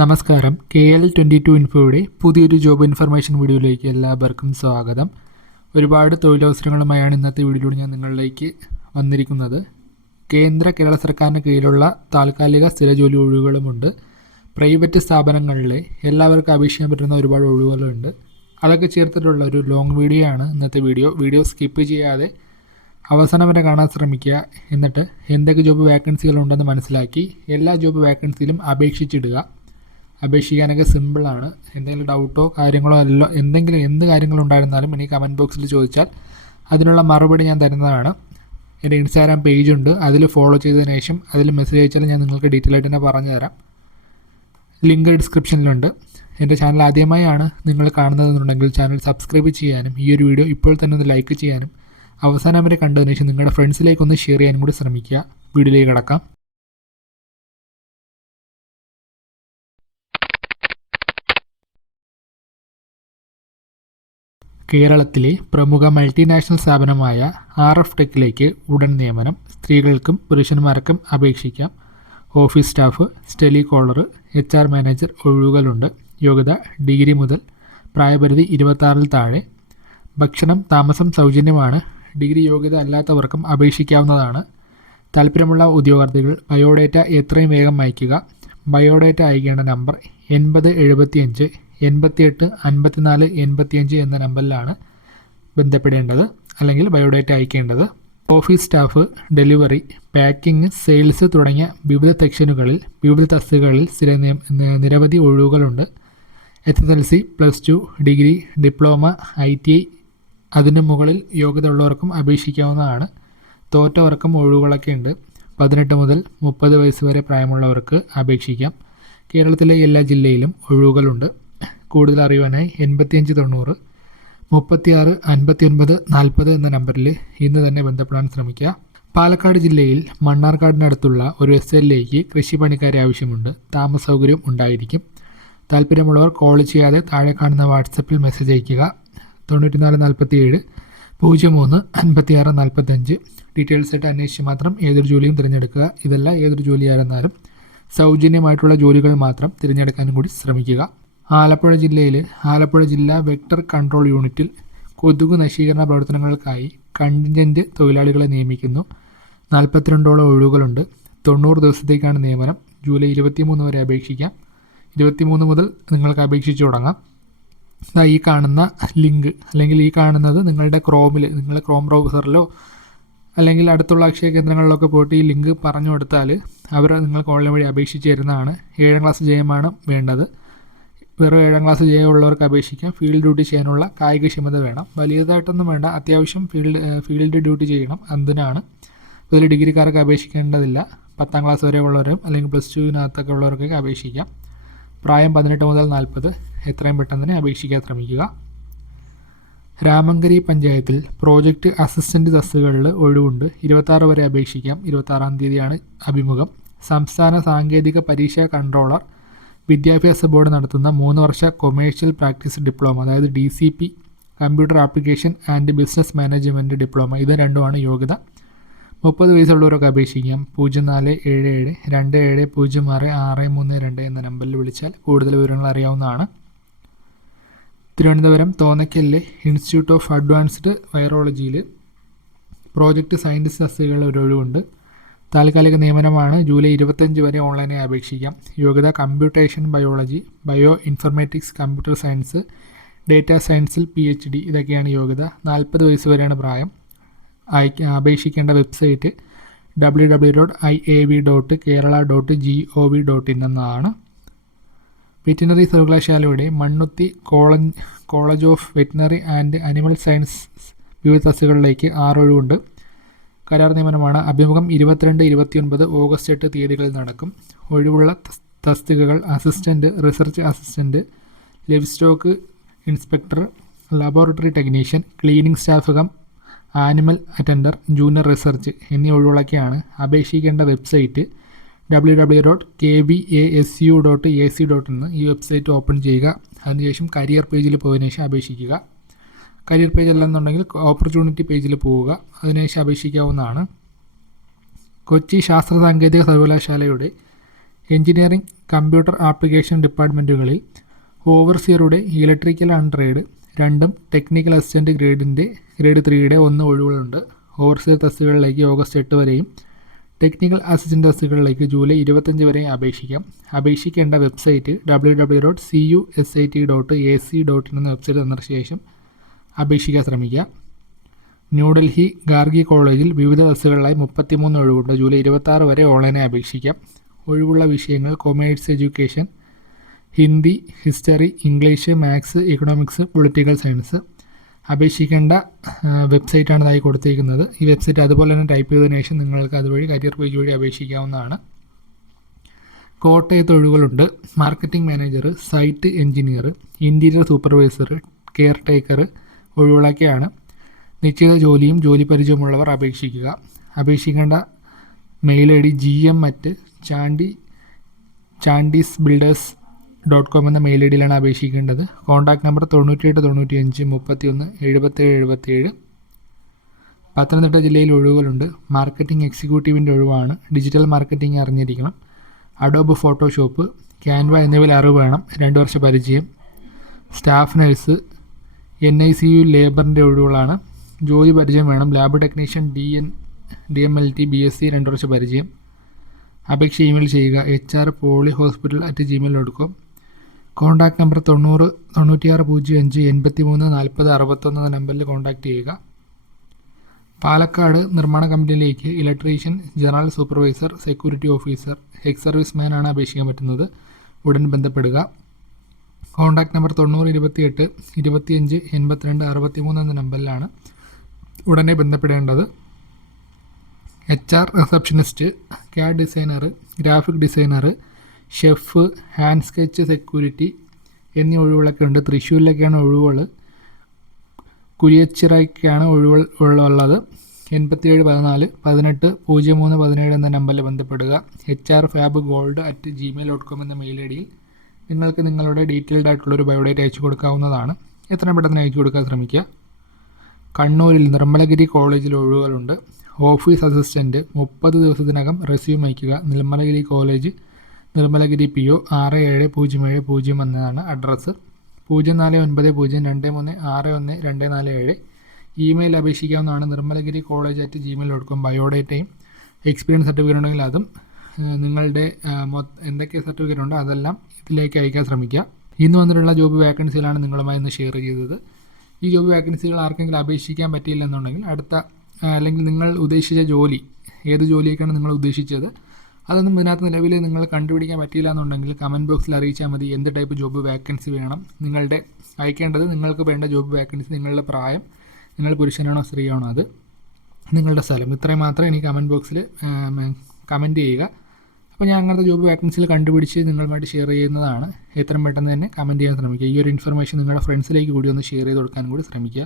നമസ്കാരം. K L twenty two ഇൻഫോയുടെ പുതിയൊരു ജോബ് ഇൻഫർമേഷൻ വീഡിയോയിലേക്ക് എല്ലാവർക്കും സ്വാഗതം. ഒരുപാട് തൊഴിലവസരങ്ങളുമായാണ് ഇന്നത്തെ വീഡിയോയിലൂടെ ഞാൻ നിങ്ങളിലേക്ക് വന്നിരിക്കുന്നത്. കേന്ദ്ര കേരള സർക്കാരിന് കീഴിലുള്ള താൽക്കാലിക സ്ഥിര ജോലി ഒഴിവുകളുമുണ്ട്. പ്രൈവറ്റ് സ്ഥാപനങ്ങളിലെ എല്ലാവർക്കും അപേക്ഷിക്കാൻ പറ്റുന്ന ഒരുപാട് ഒഴിവുകളുണ്ട്. അതൊക്കെ ചേർത്തിട്ടുള്ള ഒരു ലോങ് വീഡിയോ ആണ് ഇന്നത്തെ വീഡിയോ. വീഡിയോ സ്കിപ്പ് ചെയ്യാതെ അവസാനം വരെ കാണാൻ ശ്രമിക്കുക. എന്നിട്ട് എന്തൊക്കെ ജോബ് വേക്കൻസികളുണ്ടെന്ന് മനസ്സിലാക്കി എല്ലാ ജോബ് വേക്കൻസിയിലും അപേക്ഷിച്ചിടുക. അപേക്ഷിക്കാനൊക്കെ സിമ്പിളാണ് എന്തെങ്കിലും ഡൗട്ടോ കാര്യങ്ങളോ അല്ലോ എന്തെങ്കിലും എന്ത് കാര്യങ്ങളുണ്ടായിരുന്നാലും എനിക്ക് കമന്റ് ബോക്സിൽ ചോദിച്ചാൽ അതിനുള്ള മറുപടി ഞാൻ തരുന്നതാണ്. എന്റെ ഇൻസ്റ്റാഗ്രാം പേജുണ്ട് അതിൽ ഫോളോ ചെയ്തതിന് ശേഷം അതിൽ മെസ്സേജ് അയച്ചാൽ ഞാൻ നിങ്ങൾക്ക് ഡീറ്റെയിൽ ആയിട്ട് തന്നെ പറഞ്ഞു തരാം. ലിങ്ക് ഡിസ്ക്രിപ്ഷനിലുണ്ട് എന്റെ ചാനൽ ആദ്യമായാണ് നിങ്ങൾ കാണുന്നതെന്നുണ്ടെങ്കിൽ ചാനൽ സബ്സ്ക്രൈബ് ചെയ്യാനും ഈ ഒരു വീഡിയോ ഇപ്പോൾ തന്നെ ഒന്ന് ലൈക്ക് ചെയ്യാനും അവസാനം വരെ കണ്ടതിന് ശേഷം നിങ്ങളുടെ ഫ്രണ്ട്സിലേക്കൊന്ന് ഷെയർ ചെയ്യാനും കൂടി ശ്രമിക്കുക. വീഡിയോയിലേക്ക് കിടക്കാം. കേരളത്തിലെ പ്രമുഖ മൾട്ടിനാഷണൽ സ്ഥാപനമായ ആർ എഫ് ടെക്കിലേക്ക് ഉടൻ നിയമനം സ്ത്രീകൾക്കും പുരുഷന്മാർക്കും അപേക്ഷിക്കാം. ഓഫീസ് സ്റ്റാഫ് സ്റ്റെലി കോളർ എച്ച് ആർ മാനേജർ ഒഴിവുകളുണ്ട്. യോഗ്യത ഡിഗ്രി മുതൽ പ്രായപരിധി ഇരുപത്താറിൽ താഴെ. ഭക്ഷണം താമസം സൗജന്യമാണ്. ഡിഗ്രി യോഗ്യത അല്ലാത്തവർക്കും അപേക്ഷിക്കാവുന്നതാണ്. താല്പര്യമുള്ള ഉദ്യോഗാർത്ഥികൾ ബയോഡേറ്റ എത്രയും വേഗം അയയ്ക്കുക. ബയോഡേറ്റ അയക്കേണ്ട നമ്പർ എൺപത് എഴുപത്തിയഞ്ച് എൺപത്തിയെട്ട് അൻപത്തിനാല് എൺപത്തിയഞ്ച് എന്ന നമ്പറിലാണ് ബന്ധപ്പെടേണ്ടത് അല്ലെങ്കിൽ biodata അയക്കേണ്ടത്. Office staff delivery packing sales തുടങ്ങിയ വിവിധ സെക്ഷനുകളിൽ വിവിധ തസ്തികകളിൽ സ്ഥിര നിരവധി ഒഴിവുകളുണ്ട്. S S L C plus two degree diploma I T I അതിന് മുകളിൽ യോഗ്യത ഉള്ളവർക്കും അപേക്ഷിക്കാവുന്നതാണ്. തോറ്റവർക്കും ഒഴിവുകളൊക്കെ ഉണ്ട്. പതിനെട്ട് മുതൽ മുപ്പത് വയസ്സ് വരെ പ്രായമുള്ളവർക്ക് അപേക്ഷിക്കാം. കേരളത്തിലെ എല്ലാ ജില്ലയിലും ഒഴിവുകളുണ്ട്. കൂടുതൽ അറിയുവാനായി എൺപത്തിയഞ്ച് തൊണ്ണൂറ് മുപ്പത്തിയാറ് അൻപത്തിയൊൻപത് നാൽപ്പത് എന്ന നമ്പറിൽ ഇന്ന് തന്നെ ബന്ധപ്പെടാൻ ശ്രമിക്കുക. പാലക്കാട് ജില്ലയിൽ മണ്ണാർക്കാടിനടുത്തുള്ള ഒരു എസ് കൃഷി കൃഷിപ്പണിക്കാരെ ആവശ്യമുണ്ട്. താമസ സൗകര്യം ഉണ്ടായിരിക്കും. താല്പര്യമുള്ളവർ കോൾ ചെയ്യാതെ താഴെ കാണുന്ന വാട്സപ്പിൽ മെസ്സേജ് അയയ്ക്കുക. തൊണ്ണൂറ്റിനാല് നാൽപ്പത്തി ഏഴ് പൂജ്യം മൂന്ന് അൻപത്തിയാറ് നാൽപ്പത്തഞ്ച് ഡീറ്റെയിൽസ് ആയിട്ട് അന്വേഷിച്ച് മാത്രം ഏതൊരു ജോലിയും തിരഞ്ഞെടുക്കുക. ഇതല്ല ഏതൊരു ജോലിയായിരുന്നാലും സൗജന്യമായിട്ടുള്ള ജോലികൾ മാത്രം തിരഞ്ഞെടുക്കാനും കൂടി ശ്രമിക്കുക. ആലപ്പുഴ ജില്ലയിൽ ആലപ്പുഴ ജില്ലാ വെക്ടർ കൺട്രോൾ യൂണിറ്റിൽ കൊതുക് നശീകരണ പ്രവർത്തനങ്ങൾക്കായി കണ്ടിൻജന്റ് തൊഴിലാളികളെ നിയമിക്കുന്നു. നാൽപ്പത്തിരണ്ടോളം ഒഴിവുകളുണ്ട്. തൊണ്ണൂറ് ദിവസത്തേക്കാണ് നിയമനം. ജൂലൈ ഇരുപത്തിമൂന്ന് വരെ അപേക്ഷിക്കാം. ഇരുപത്തിമൂന്ന് മുതൽ നിങ്ങൾക്ക് അപേക്ഷിച്ച് തുടങ്ങാം. ഈ കാണുന്ന ലിങ്ക് അല്ലെങ്കിൽ ഈ കാണുന്നത് നിങ്ങളുടെ ക്രോമിൽ നിങ്ങളുടെ ക്രോം ബ്രൗസറിലോ അല്ലെങ്കിൽ അടുത്തുള്ള അക്ഷയ കേന്ദ്രങ്ങളിലൊക്കെ പോയിട്ട് ഈ ലിങ്ക് പറഞ്ഞു കൊടുത്താൽ അവർ നിങ്ങൾക്ക് ഓൺലൈൻ വഴി അപേക്ഷിച്ച് തരുന്നതാണ്. ഏഴാം ക്ലാസ് ജയമാണ് വേണ്ടത്. വെറും ഏഴാം ക്ലാസ് ജയമുള്ളവർക്ക് അപേക്ഷിക്കാം. ഫീൽഡ് ഡ്യൂട്ടി ചെയ്യാനുള്ള കായിക ക്ഷമത വേണം. വലിയതായിട്ടൊന്നും വേണ്ട. അത്യാവശ്യം ഫീൽഡ് ഫീൽഡ് ഡ്യൂട്ടി ചെയ്യണം. എന്തിനാണ്? ഇതിൽ ഡിഗ്രിക്കാർക്ക് അപേക്ഷിക്കേണ്ടതില്ല. പത്താം ക്ലാസ് വരെ ഉള്ളവരും അല്ലെങ്കിൽ പ്ലസ് ടുവിനകത്തൊക്കെ ഉള്ളവർക്കൊക്കെ അപേക്ഷിക്കാം. പ്രായം പതിനെട്ട് മുതൽ നാൽപ്പത് എത്രയും പെട്ടെന്ന് തന്നെ അപേക്ഷിക്കാൻ ശ്രമിക്കുക. രാമങ്കരി പഞ്ചായത്തിൽ പ്രോജക്റ്റ് അസിസ്റ്റന്റ് തസ്തുകളിൽ ഒഴിവുണ്ട്. ഇരുപത്താറ് വരെ അപേക്ഷിക്കാം. ഇരുപത്താറാം തീയതിയാണ് അഭിമുഖം. സംസ്ഥാന സാങ്കേതിക പരീക്ഷാ കൺട്രോളർ വിദ്യാഭ്യാസ ബോർഡ് നടത്തുന്ന മൂന്ന് വർഷ കൊമേഴ്ഷ്യൽ പ്രാക്ടീസ് ഡിപ്ലോമ അതായത് D C P computer application and business management diploma ഇത് രണ്ടുമാണ് യോഗ്യത. മുപ്പത് വയസ്സുള്ളവരൊക്കെ അപേക്ഷിക്കാം. പൂജ്യം നാല് ഏഴ് ഏഴ് രണ്ട് ഏഴ് പൂജ്യം ആറ് ആറ് മൂന്ന് രണ്ട് എന്ന നമ്പറിൽ വിളിച്ചാൽ കൂടുതൽ വിവരങ്ങൾ അറിയാവുന്നതാണ്. തിരുവനന്തപുരം തോന്നയ്ക്കലിലെ ഇൻസ്റ്റിറ്റ്യൂട്ട് ഓഫ് അഡ്വാൻസ്ഡ് വൈറോളജിയിൽ പ്രോജക്റ്റ് സയന്റിസ്റ്റ് തസ്തികകളിൽ ഒരു ഒഴിവുണ്ട്. താൽക്കാലിക നിയമനമാണ് ജൂലൈ ഇരുപത്തഞ്ച് വരെ ഓൺലൈനായി അപേക്ഷിക്കാം. യോഗ്യത computation biology bioinformatics computer science data സയൻസിൽ പി എച്ച് ഡി ഇതൊക്കെയാണ് യോഗ്യത. നാൽപ്പത് വയസ്സ് വരെയാണ് പ്രായം. അപേക്ഷിക്കേണ്ട website W W dot I A V dot Kerala dot G O V dot in എന്നതാണ് വെറ്റിനറി സർവകലാശാലയുടെ Mannuthy college college of veterinary and animal science വിവിധ തസ്സുകളിലേക്ക് ആറൊഴിവുണ്ട് കരാർ നിയമനമാണ്. അഭിമുഖം ഇരുപത്തിരണ്ട് ഇരുപത്തിയൊൻപത് ഓഗസ്റ്റ് എട്ട് തീയതികളിൽ നടക്കും. ഒഴിവുള്ള തസ്തികകൾ assistant research assistant livestock inspector laboratory technician cleaning staff cum animal attender junior research എന്നീ ഒഴിവുകളൊക്കെയാണ് അപേക്ഷിക്കേണ്ട website W W dot K V A S U dot A C dot എന്ന് ഈ വെബ്സൈറ്റ് ഓപ്പൺ ചെയ്യുക. അതിനുശേഷം കരിയർ പേജിൽ പോയതിനു ശേഷം അപേക്ഷിക്കുക. കരിയർ പേജ് അല്ലെന്നുണ്ടെങ്കിൽ ഓപ്പർച്യൂണിറ്റി പേജിൽ പോവുക. അതിനുശേഷം അപേക്ഷിക്കാവുന്നതാണ്. കൊച്ചി ശാസ്ത്ര സാങ്കേതിക സർവകലാശാലയുടെ എഞ്ചിനീയറിംഗ് കമ്പ്യൂട്ടർ ആപ്ലിക്കേഷൻ ഡിപ്പാർട്ട്മെന്റുകളിൽ ഓവർസിയറുടെ ഇലക്ട്രിക്കൽ ആൻഡ് ട്രേഡ് രണ്ടും ടെക്നിക്കൽ അസിസ്റ്റന്റ് ഗ്രേഡിന്റെ ഗ്രേഡ് ത്രീയുടെ ഒന്ന് ഒഴിവുകളുണ്ട്. ഓവർസിയർ തസ്തികളിലേക്ക് ഓഗസ്റ്റ് എട്ട് വരെയും ടെക്നിക്കൽ അസിസ്റ്റന്റ് തസ്തികളിലേക്ക് ജൂലൈ ഇരുപത്തഞ്ച് വരെയും അപേക്ഷിക്കാം. അപേക്ഷിക്കേണ്ട website W W dot C U S I T dot A C dot in എന്ന വെബ്സൈറ്റ് സന്ദർശിച്ച ശേഷം അപേക്ഷിക്കാൻ ശ്രമിക്കുക. ന്യൂഡൽഹി ഗാർഗി കോളേജിൽ വിവിധ തസ്തികകളിലായി മുപ്പത്തിമൂന്ന് ഒഴിവുണ്ട്. ജൂലൈ ഇരുപത്താറ് വരെ ഓൺലൈനായി അപേക്ഷിക്കാം. ഒഴിവുള്ള വിഷയങ്ങൾ commerce education Hindi history English maths economics political science അപേക്ഷിക്കേണ്ട വെബ്സൈറ്റാണ് ഇതായി കൊടുത്തിരിക്കുന്നത്. ഈ വെബ്സൈറ്റ് അതുപോലെ തന്നെ ടൈപ്പ് ചെയ്തതിനു ശേഷം നിങ്ങൾക്ക് അതുവഴി കരിയർ പേജ് വഴി അപേക്ഷിക്കാവുന്നതാണ്. കോട്ടയത്ത് ഒഴിവുകളുണ്ട്. Marketing manager site engineer interior supervisor caretaker ഒഴിവുകളൊക്കെയാണ്. നിശ്ചിത ജോലിയും ജോലി പരിചയമുള്ളവർ അപേക്ഷിക്കുക. അപേക്ഷിക്കേണ്ട mail I D G M at Chandy Chandy's builders dot com എന്ന മെയിൽ ഐ ഡിയിലാണ് അപേക്ഷിക്കേണ്ടത്. കോൺടാക്ട് നമ്പർ തൊണ്ണൂറ്റിയെട്ട് തൊണ്ണൂറ്റി അഞ്ച് മുപ്പത്തി ഒന്ന് എഴുപത്തേഴ് എഴുപത്തേഴ് പത്തനംതിട്ട ജില്ലയിൽ ഒഴിവുകളുണ്ട്. മാർക്കറ്റിംഗ് എക്സിക്യൂട്ടീവിന്റെ ഒഴിവാണ്. ഡിജിറ്റൽ മാർക്കറ്റിംഗ് അറിഞ്ഞിരിക്കണം. അഡോബ് ഫോട്ടോഷോപ്പ് ക്യാൻവ എന്നിവയിൽ അറിവ് വേണം. രണ്ട് വർഷ പരിചയം. Staff nurse N I C U ലേബറിന്റെ ഒഴിവുകളാണ്. ജോലി പരിചയം വേണം. Lab technician D N D M L T B S C രണ്ട് വർഷ പരിചയം. അപേക്ഷ ഇമെയിൽ ചെയ്യുക. H R poly hospital at Gmail dot com contact number തൊണ്ണൂറ് തൊണ്ണൂറ്റിയാറ് പൂജ്യം അഞ്ച് എൺപത്തി മൂന്ന് നാൽപ്പത് അറുപത്തൊന്ന് എന്ന നമ്പറിൽ കോൺടാക്റ്റ് ചെയ്യുക. പാലക്കാട് നിർമ്മാണ കമ്പനിയിലേക്ക് electrician general supervisor security officer ex service മാനാണ് അപേക്ഷിക്കാൻ പറ്റുന്നത്. ഉടൻ ബന്ധപ്പെടുക. കോൺടാക്ട് നമ്പർ തൊണ്ണൂറ് ഇരുപത്തിയെട്ട് ഇരുപത്തിയഞ്ച് എൺപത്തിരണ്ട് അറുപത്തിമൂന്ന് എന്ന നമ്പറിലാണ് ഉടനെ ബന്ധപ്പെടേണ്ടത്. H R receptionist CAD designer graphic designer chef hand sketch security എന്നീ ഒഴിവുകളൊക്കെ ഉണ്ട്. തൃശ്ശൂരിലൊക്കെയാണ് ഒഴിവുകൾ. കുരിയച്ചിറയ്ക്കാണ് ഒഴിവുകൾ ഉള്ളത്. എൺപത്തിയേഴ് പതിനാല് പതിനെട്ട് പൂജ്യം മൂന്ന് പതിനേഴ് എന്ന നമ്പറിൽ ബന്ധപ്പെടുക. H R fab gold at Gmail dot com എന്ന മെയിൽ ഐ ഡിയിൽ നിങ്ങൾക്ക് നിങ്ങളുടെ ഡീറ്റെയിൽഡ് ആയിട്ടുള്ളൊരു ബയോഡേറ്റ് അയച്ചു കൊടുക്കാവുന്നതാണ്. എത്രയും പെട്ടെന്ന് അയച്ചു കൊടുക്കാൻ ശ്രമിക്കുക. കണ്ണൂരിൽ നിർമ്മലഗിരി കോളേജിൽ ഒഴിവുകളുണ്ട്. ഓഫീസ് അസിസ്റ്റന്റ് മുപ്പത് ദിവസത്തിനകം റെസ്യൂം അയക്കുക Nirmalagiri college Nirmalagiri P O ആറ് ഏഴ് പൂജ്യം ഏഴ് പൂജ്യം എന്നതാണ് അഡ്രസ്സ് പൂജ്യം നാല് ഒൻപത് പൂജ്യം രണ്ട് മൂന്ന് ആറ് ഒന്ന് രണ്ട് നാല് ഏഴ്. Email അപേക്ഷിക്കാവുന്നതാണ് Nirmalagiri college at Gmail dot com ബയോഡേറ്റയും experience certificate ഉണ്ടെങ്കിൽ അതും. നിങ്ങളുടെ എന്തൊക്കെ സർട്ടിഫിക്കറ്റ് ഉണ്ടോ അതെല്ലാം ഇതിലേക്ക് അയക്കാൻ ശ്രമിക്കുക. ഇന്ന് വന്നിട്ടുള്ള ജോബ് വേക്കൻസികളാണ് നിങ്ങളുമായി ഇന്ന് ഷെയർ ചെയ്തത്. ഈ ജോബ് വേക്കൻസികൾ ആർക്കെങ്കിലും അപേക്ഷിക്കാൻ പറ്റിയില്ല എന്നുണ്ടെങ്കിൽ അടുത്ത അല്ലെങ്കിൽ നിങ്ങൾ ഉദ്ദേശിച്ച ജോലി ഏത് ജോലിയൊക്കെയാണ് നിങ്ങൾ ഉദ്ദേശിച്ചത് അതൊന്നും ഇതിനകത്ത് നിലവിൽ നിങ്ങൾ കണ്ടുപിടിക്കാൻ പറ്റിയില്ല എന്നുണ്ടെങ്കിൽ കമന്റ് ബോക്സിൽ അറിയിച്ചാൽ മതി എന്ത് ടൈപ്പ് ജോബ് വേക്കൻസി വേണം. നിങ്ങളുടെ അയക്കേണ്ടത് നിങ്ങൾക്ക് വേണ്ട ജോബ് വേക്കൻസി നിങ്ങളുടെ പ്രായം നിങ്ങൾ പുരുഷനാണോ സ്ത്രീയാണോ അത് നിങ്ങളുടെ സ്ഥലം. ഇത്രയും മാത്രം എനിക്ക് കമന്റ് ബോക്സിൽ കമന്റ് ചെയ്യുക. അപ്പോൾ ഞാൻ അങ്ങനത്തെ ജോബ് വാക്കൻസിയിൽ കണ്ടുപിടിച്ച് നിങ്ങളുമായിട്ട് ഷെയർ ചെയ്യുന്നതാണ്. എത്രയും പെട്ടെന്ന് തന്നെ കമന്റ് ചെയ്യാൻ ശ്രമിക്കുക. ഈ ഒരു ഇൻഫർമേഷൻ നിങ്ങളുടെ ഫ്രണ്ട്സിലേക്ക് കൂടി ഒന്ന് ഷെയർ ചെയ്ത് കൊടുക്കാൻ കൂടി ശ്രമിക്കുക.